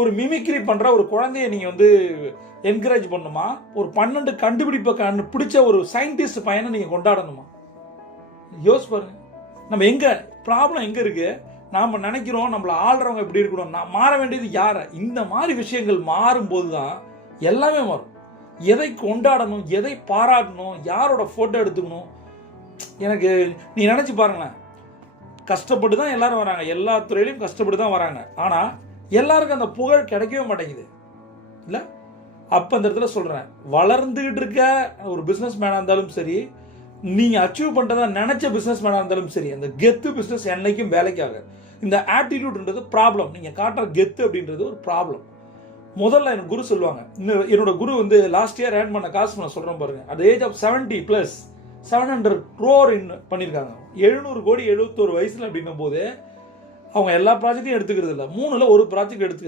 ஒரு மிமிக்ரி பண்ற ஒரு குழந்தைய நீங்க வந்து என்கரேஜ் பண்ணுமா? ஒரு 12 கண்டுபிடிப்பை பிடிச்ச ஒரு சயின்டிஸ்ட் பையனை நீங்க கொண்டாடணுமா? யோசிச்சு பாருங்க. நம்ம எங்க ப்ராப்ளம் எங்க இருக்கு? நாம நினைக்கிறோம் நம்மள ஆள்றவங்க எப்படி இருக்கணும், நான் மாற வேண்டியது யார? இந்த மாதிரி விஷயங்கள் மாறும்போது தான் எல்லாமே மாறும். எதை கொண்டாடணும், எதை பாராட்டணும், யாரோட போட்டோ எடுத்துக்கணும். எனக்கு நீ நினைச்சு பாருங்களேன், கஷ்டப்பட்டு தான் எல்லாரும் வராங்க, எல்லா துறையிலையும் கஷ்டப்பட்டு தான் வராங்க. ஆனா எல்லாருக்கும் அந்த புகழ் கிடைக்கவே மாட்டேங்குது இல்ல. அப்ப அந்த இடத்துல சொல்றேன், வளர்ந்துகிட்டு இருக்க ஒரு பிசினஸ் மேனா இருந்தாலும் சரி, நீங்க அச்சீவ் பண்றதா நினைச்ச பிசினஸ் மேனா இருந்தாலும் சரி, அந்த கெத்து பிசினஸ் என்னைக்கும் வேலைக்காக. இந்த ஆட்டிடியூட்ன்றது ப்ராப்ளம். நீங்க காட்டுற கெத்து அப்படின்றது ஒரு ப்ராப்ளம். முதல்ல எனக்கு குரு சொல்லுவாங்க, என்னோட குரு வந்து லாஸ்ட் இயர் ஏர்ன் பண்ண காசு நான் சொல்றேன் பாருங்க. At age of 70 plus 700 crore பண்ணியிருக்காங்க. 700 கோடி 71 வயசுல அப்படின்னும் போது அவங்க எல்லா ப்ராஜெக்டையும் எடுத்துக்கிறது இல்லை, 3ல் ஒரு ப்ராஜெக்ட் எடுத்துக்கிறது.